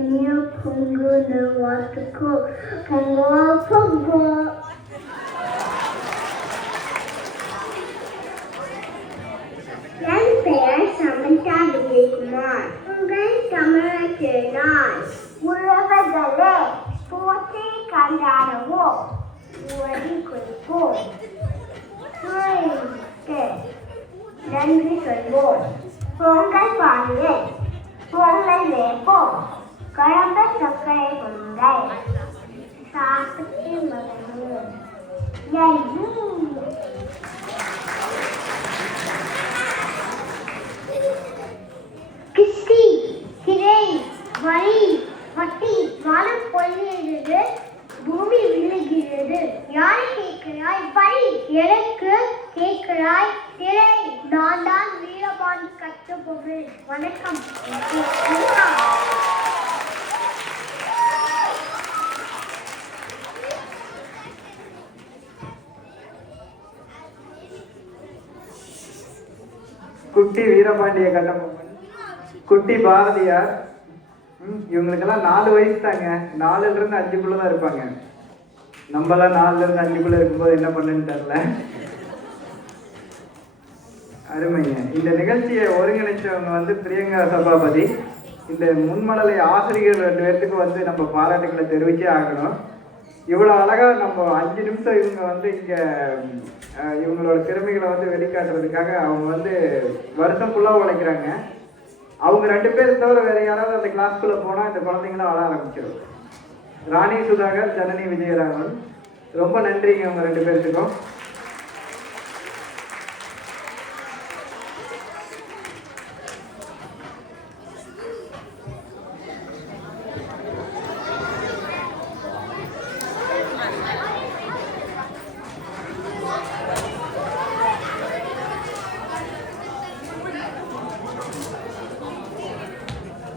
New Pungu no Watuku Pungu Pungu. என் பெயர் சமந்தா விஜயகுமார். உங்கள் தமிழக நான் உறவுகளே போற்றி கண்டாடுவோம் உறுதி குறிப்போம் சூரியனுக்கு நன்றி சொல்வோம் பொங்கல் பாடுவேன் பொங்கல் வேப்போம் குழம்பு சர்க்கரை பொங்கல் சாப்பிட்டு மகிழ்வோம். கிஸ்தி திரை வரி வட்டி வானம் பொழிகிறது பூமி விழுகிறது. யாரை கேட்கிறாய் பரி எனக்கு கேட்கிறாய் திரை நான் தான் வீரபாண்டி கட்டபொம்மன். வணக்கம். குட்டி வீரபாண்டிய கட்டபொம்மன், குட்டி பாரதியார், இவங்களுக்கெல்லாம் 4 வயசு தாங்க. 4ல இருந்து 5க்குள்ள தான் இருப்பாங்க. நம்மளாம் 4ல இருந்து 5க்குள்ள இருக்கும்போது என்ன பண்ணுன்னு தெரியல. அருமைங்க. இந்த நிகழ்ச்சியை ஒருங்கிணைச்சவங்க வந்து பிரியங்கா சபாபதி. இந்த முன்மலலை ஆசிரியர் 2 பேர்த்துக்கு வந்து நம்ம பாராட்டுகளை தெரிவிச்சே ஆகணும். இவ்வளோ அழகாக நம்ம 5 நிமிஷம் இவங்க வந்து இங்கே இவங்களோட திறமைகளை வந்து வெளிக்காட்டுறதுக்காக அவங்க வந்து வருஷம் ஃபுல்லாக உழைக்கிறாங்க. அவங்க 2 பேர் தவிர வேறு யாராவது அந்த கிளாஸ்க்குள்ளே போனால் இந்த குழந்தைங்களும் அழ ஆரம்பிச்சிடும். ராணி சுதாகர், ஜனனி விஜயராகவன், ரொம்ப நன்றிங்க அவங்க 2 பேர்த்துக்கும்.